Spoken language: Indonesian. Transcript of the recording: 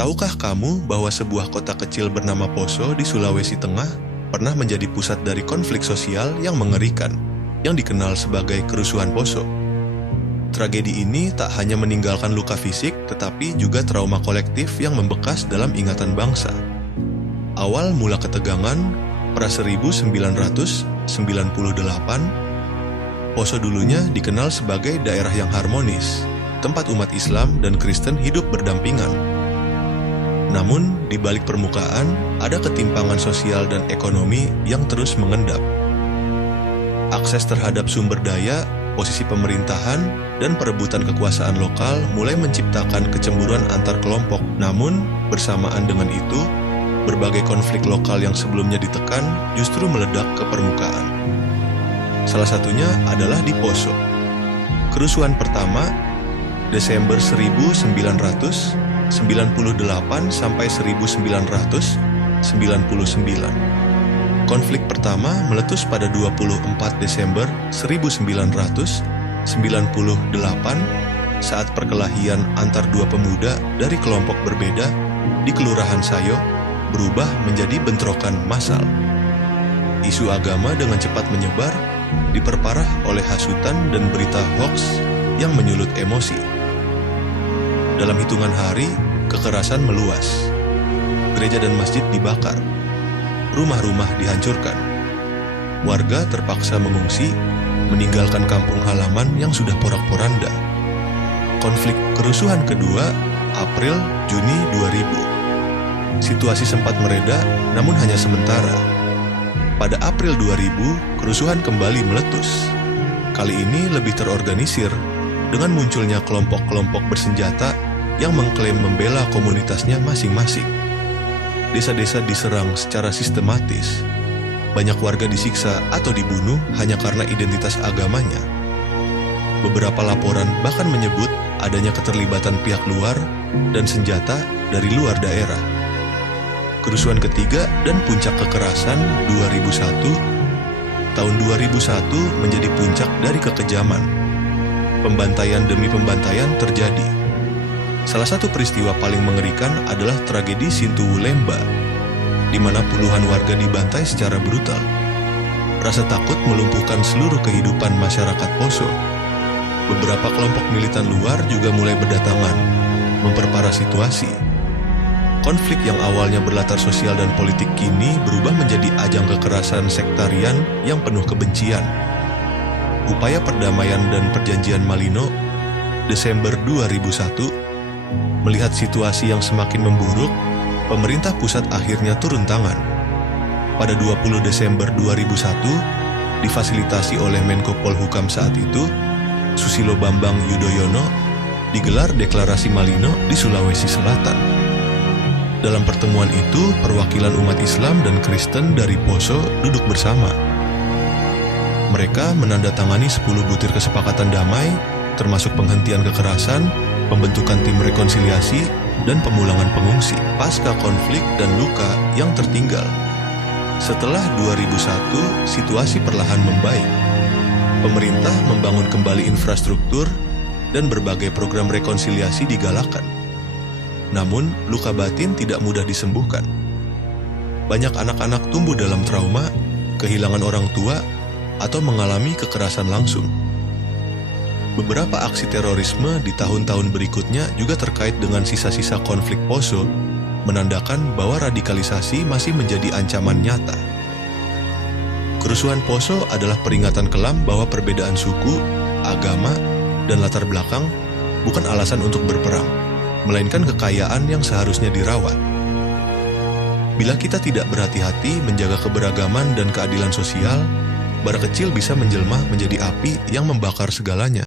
Tahukah kamu bahwa sebuah kota kecil bernama Poso di Sulawesi Tengah pernah menjadi pusat dari konflik sosial yang mengerikan, yang dikenal sebagai kerusuhan Poso? Tragedi ini tak hanya meninggalkan luka fisik, tetapi juga trauma kolektif yang membekas dalam ingatan bangsa. Awal mula ketegangan, pra 1998, Poso dulunya dikenal sebagai daerah yang harmonis, tempat umat Islam dan Kristen hidup berdampingan. Namun, di balik permukaan, ada ketimpangan sosial dan ekonomi yang terus mengendap. Akses terhadap sumber daya, posisi pemerintahan, dan perebutan kekuasaan lokal mulai menciptakan kecemburuan antar kelompok. Namun, bersamaan dengan itu, berbagai konflik lokal yang sebelumnya ditekan justru meledak ke permukaan. Salah satunya adalah di Poso. Kerusuhan pertama, Desember 1998 sampai 1999. Konflik pertama meletus pada 24 Desember 1998 saat perkelahian antar dua pemuda dari kelompok berbeda di Kelurahan Sayo berubah menjadi bentrokan massal. Isu agama dengan cepat menyebar, diperparah oleh hasutan dan berita hoaks yang menyulut emosi. Dalam hitungan hari, kekerasan meluas. Gereja dan masjid dibakar. Rumah-rumah dihancurkan. Warga terpaksa mengungsi, meninggalkan kampung halaman yang sudah porak-poranda. Konflik kerusuhan kedua, April-Juni 2000. Situasi sempat mereda, namun hanya sementara. Pada April 2000, kerusuhan kembali meletus. Kali ini lebih terorganisir, dengan munculnya kelompok-kelompok bersenjata yang mengklaim membela komunitasnya masing-masing. Desa-desa diserang secara sistematis. Banyak warga disiksa atau dibunuh hanya karena identitas agamanya. Beberapa laporan bahkan menyebut adanya keterlibatan pihak luar dan senjata dari luar daerah. Kerusuhan ketiga dan puncak kekerasan 2001. Tahun 2001 menjadi puncak dari kekejaman. Pembantaian demi pembantaian terjadi. Salah satu peristiwa paling mengerikan adalah tragedi Sintuwu Lemba, di mana puluhan warga dibantai secara brutal. Rasa takut melumpuhkan seluruh kehidupan masyarakat Poso. Beberapa kelompok militan luar juga mulai berdatangan, memperparah situasi. Konflik yang awalnya berlatar sosial dan politik kini berubah menjadi ajang kekerasan sektarian yang penuh kebencian. Upaya perdamaian dan perjanjian Malino, Desember 2001, melihat situasi yang semakin memburuk, pemerintah pusat akhirnya turun tangan. Pada 20 Desember 2001, difasilitasi oleh Menko Polhukam saat itu, Susilo Bambang Yudhoyono, digelar deklarasi Malino di Sulawesi Selatan. Dalam pertemuan itu, perwakilan umat Islam dan Kristen dari Poso duduk bersama. Mereka menandatangani 10 butir kesepakatan damai, termasuk penghentian kekerasan, pembentukan tim rekonsiliasi, dan pemulangan pengungsi pasca konflik dan luka yang tertinggal. Setelah 2001, situasi perlahan membaik. Pemerintah membangun kembali infrastruktur dan berbagai program rekonsiliasi digalakan. Namun, luka batin tidak mudah disembuhkan. Banyak anak-anak tumbuh dalam trauma, kehilangan orang tua, atau mengalami kekerasan langsung. Beberapa aksi terorisme di tahun-tahun berikutnya juga terkait dengan sisa-sisa konflik Poso, menandakan bahwa radikalisasi masih menjadi ancaman nyata. Kerusuhan Poso adalah peringatan kelam bahwa perbedaan suku, agama, dan latar belakang bukan alasan untuk berperang, melainkan kekayaan yang seharusnya dirawat. Bila kita tidak berhati-hati menjaga keberagaman dan keadilan sosial, bara kecil bisa menjelma menjadi api yang membakar segalanya.